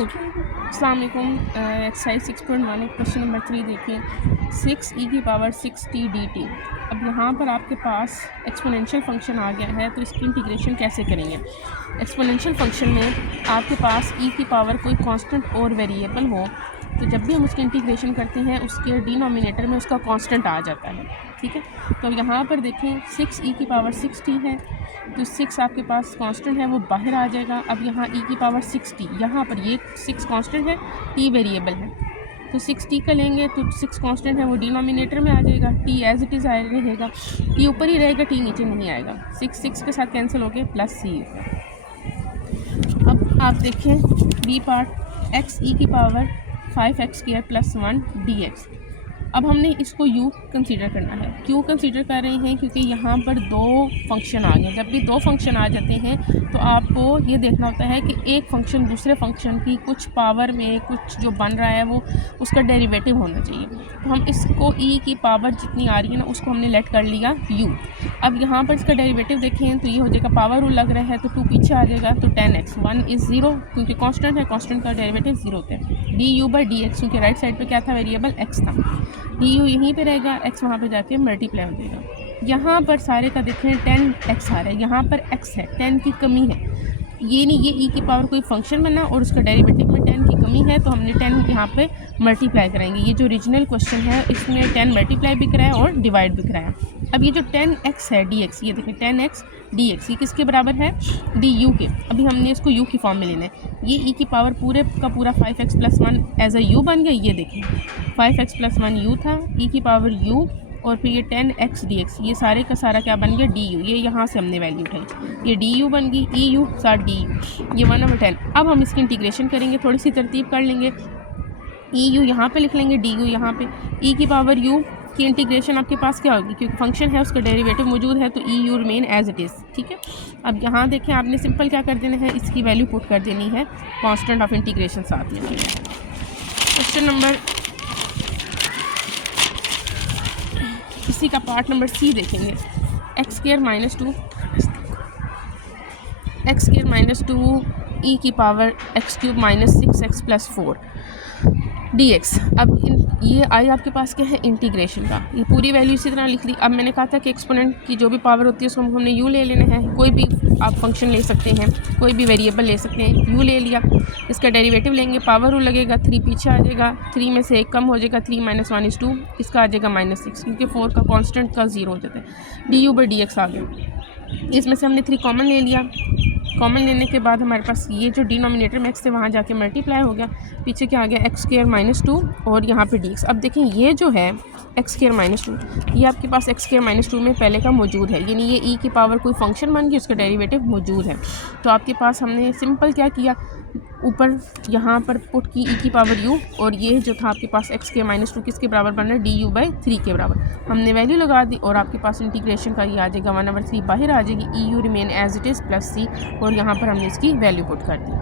अस्सलाम वालेकुम। Exercise 6.1 question number 3 देखिए। 6e⁻6t dt। अब यहाँ पर आपके पास एक्सपोनेंशियल फंक्शन आ गया है, तो इसकी इंटीग्रेशन कैसे करेंगे। एक्सपोनेंशियल फंक्शन में आपके पास e की पावर कोई कांस्टेंट और वेरिएबल हो, तो जब भी हम उसकी इंटीग्रेशन करते हैं उसके डिनोमिनेटर में उसका कांस्टेंट आ जाता है। ठीक है, तो यहाँ पर देखें 6e⁻6t है, तो 6 आपके पास कांस्टेंट है वो बाहर आ जाएगा। अब यहाँ e⁻6t, यहाँ पर ये 6 कांस्टेंट है, t वेरिएबल है, तो 6t का लेंगे तो 6 कांस्टेंट है वो डिनोमिनेटर में आ जाएगा, t एज इट इज़ रहेगा, t ऊपर ही रहेगा, t नीचे नहीं आएगा। 6 के साथ कैंसिल हो गए, प्लस c। अब आप देखें B part, x e⁻5x² + 1 dx। अब हमने इसको u कंसीडर करना है। क्यों कंसीडर कर रहे हैं, क्योंकि यहाँ पर दो फंक्शन आ गए। जब भी दो फंक्शन आ जाते हैं तो आपको ये देखना होता है कि एक फंक्शन दूसरे फंक्शन की कुछ पावर में कुछ जो बन रहा है वो उसका डेरिवेटिव होना चाहिए। तो हम इसको e की पावर जितनी आ रही है ना उसको हमने लेट कर लिया u। अब यहाँ पर इसका डेरिवेटिव देखें तो ये हो जाएगा, पावर रूल लग रहा है तो 2 पीछे आ जाएगा, तो 10x, 1 इज़ 0 क्योंकि कांस्टेंट है, कांस्टेंट का डेरिवेटिव 0 होता है। du/dx, क्योंकि राइट साइड पे क्या था, वेरिएबल x था, du यहीं पे रहेगा, x वहाँ पे जाके मल्टीप्लाई हो जाएगा। यहाँ पर सारे का देखें 10x आ रहा है, यहाँ पर x है, 10 की कमी है। ये नहीं, ये e की पावर कोई फंक्शन बना और उसका डेरिवेटिव में 10 की कमी है, तो हमने 10 यहाँ पे मल्टीप्लाई कराएंगे। ये जो ओरिजिनल क्वेश्चन है इसमें 10 मल्टीप्लाई भी कराया और डिवाइड भी कराया। अब ये जो 10x है dx, ये देखें 10x dx, ये किसके बराबर है, du के। अभी हमने इसको u की फॉर्म में लेना है। ये e की पावर पूरे का पूरा 5x + 1 एज अ u बन गया। ये देखें 5x + 1 u था, e की पावर u, और फिर ये 10x dx, ये सारे का सारा क्या बन गया, du। ये यहाँ से हमने वैल्यू उठाई, ये du बन गई, eu साथ du, ये 1/10। अब हम इसकी इंटीग्रेशन करेंगे, थोड़ी सी तरतीब कर लेंगे। eu यहाँ पे लिख लेंगे, du यहाँ पे, e की पावर u की इंटीग्रेशन आपके पास क्या होगी, क्योंकि फंक्शन है उसका डेरिवेटिव मौजूद है, तो eu remain as it is. ठीक है, अब यहाँ देखें आपने सिंपल क्या कर देना है, इसकी वैल्यू पुट कर देनी है, कांस्टेंट ऑफ इंटीग्रेशन साथ में। क्वेश्चन नंबर, इसी का पार्ट नंबर सी देखेंगे। x² - 2 e की पावर x³ - 6x + 4 dx। अब ये आई आपके पास क्या है, इंटीग्रेशन का, ये पूरी वैल्यू इसी तरह लिख दी। अब मैंने कहा था कि एक्सपोनेंट की जो भी पावर होती है उसको हमने u ले लेना है। कोई भी आप फंक्शन ले सकते हैं, कोई भी वेरिएबल ले सकते हैं, u ले लिया, इसका डेरिवेटिव लेंगे, पावर रूल लगेगा, 3 पीछे आ जाएगा, 3 में से 1 कम हो जाएगा, 3 - 1 = 2, इसका आ जाएगा -6, क्योंकि 4 का कांस्टेंट का 0 हो जाता है। du/dx आ गया, इसमें से हमने 3 कॉमन ले लिया। कॉमन लेने के बाद हमारे पास ये जो डिनोमिनेटर में x से वहाँ जाके मल्टीप्लाई हो गया, पीछे क्या आ गया, x² - 2 और यहाँ पे dx। अब देखें ये जो है x² - 2, ये आपके पास x² - 2 में पहले का मौजूद है, यानी ये e की पावर कोई फंक्शन बन गई, उसका डेरिवेटिव मौजूद है। तो आपके पास हमने सिंपल क्या किया, ऊपर यहाँ पर पुट की e की पावर u, और ये जो था आपके पास x² - 2 किसके बराबर बन रहा है, du/3 के बराबर। हमने वैल्यू लगा दी और आपके पास इंटीग्रेशन का ये आ जाएगा, 1/3 बाहर आ जाएगी, eu remain as it is + c, और यहाँ पर हमने इसकी वैल्यू पुट कर दी।